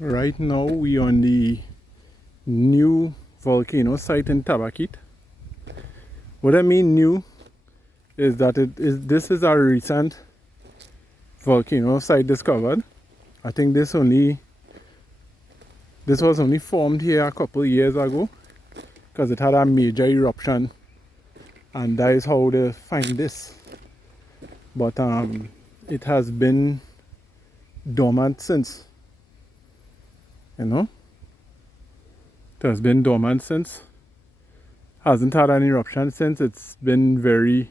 Right now we on the new volcano site in Tabaquite. What I mean new is that this is a recent volcano site discovered. I think this was only formed here a couple years ago because it had a major eruption, and that is how they find this. But it has been dormant since. It has been dormant since. Hasn't had an eruption since. It's been very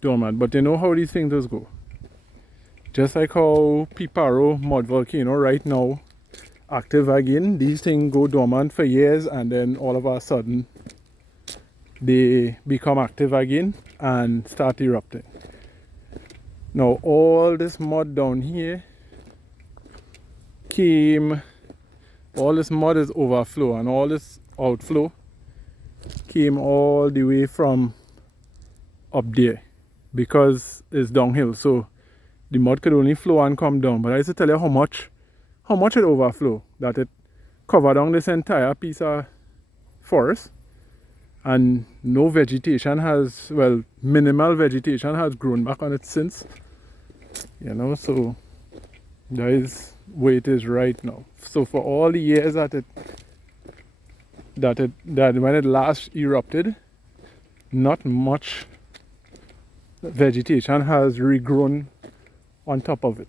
dormant. But you know how these things just go. Just like how Piparo mud volcano right now active again, these things go dormant for years and then all of a sudden they become active again and start erupting. Now all this mud down here all this mud is overflow, and all this outflow came all the way from up there because it's downhill, so the mud could only flow and come down. But I used to tell you how much it overflow, that it covered down this entire piece of forest, and no vegetation has, well, minimal vegetation has grown back on it since. So that is where it is right now. So for all the years that when it last erupted, not much vegetation has regrown on top of it.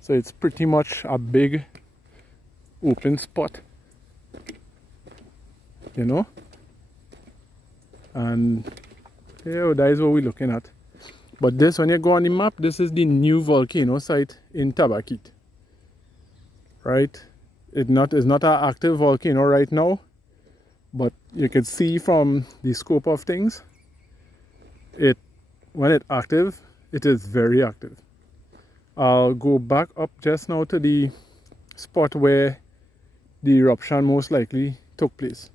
So it's pretty much a big open spot, and that is what we're looking at. But this, when you go on the map, this is the new volcano site in Tabaquite, right? It's not an active volcano right now, but you can see from the scope of things, when it's active, it is very active. I'll go back up just now to the spot where the eruption most likely took place.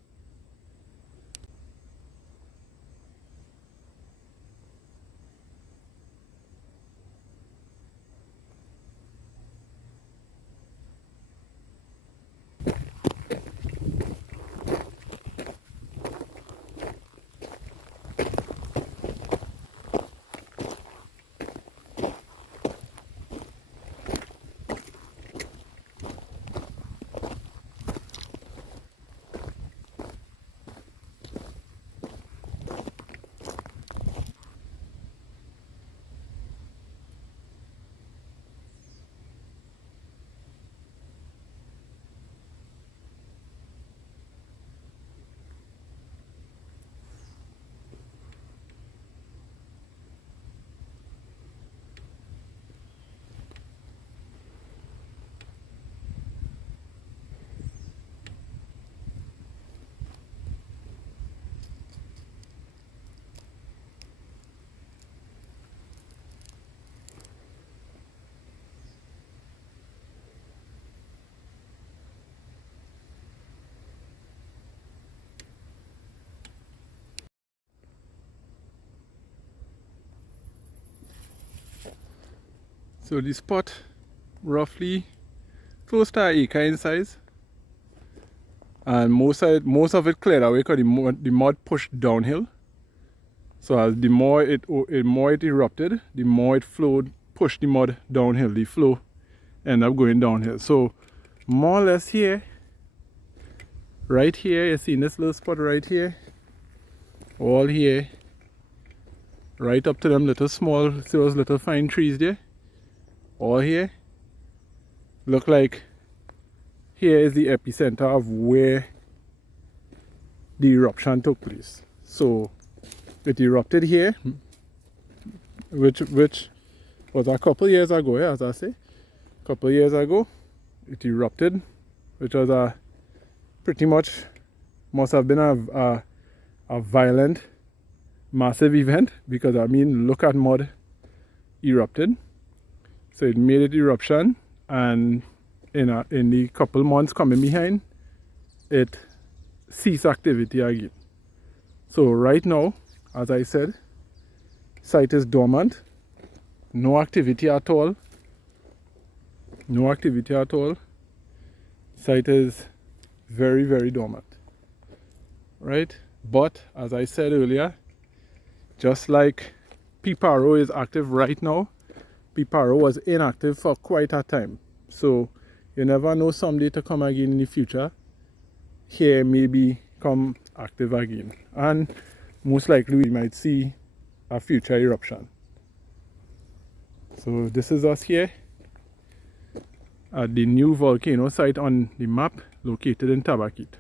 So the spot roughly close to an acre in size, and most of it cleared away because the mud pushed downhill. So as the more it erupted, the more it flowed, pushed the mud downhill. The flow ended up going downhill. So more or less here, right here, you see this little spot right here, all here, right up to them little small, see those little fine trees there, all here, look like here is the epicenter of where the eruption took place. So it erupted here, which was a couple years ago, as I say. A couple years ago, it erupted, which was pretty much must have been a violent, massive event, because look at mud erupted. So it made it eruption, and in the couple months coming behind, it ceased activity again. So right now, as I said, site is dormant, no activity at all. site is very, very dormant, right? But as I said earlier, just like Piparo is active right now, Piparo was inactive for quite a time. So you never know, someday to come again in the future, here may become active again. And most likely we might see a future eruption. So this is us here at the new volcano site on the map located in Tabaquite.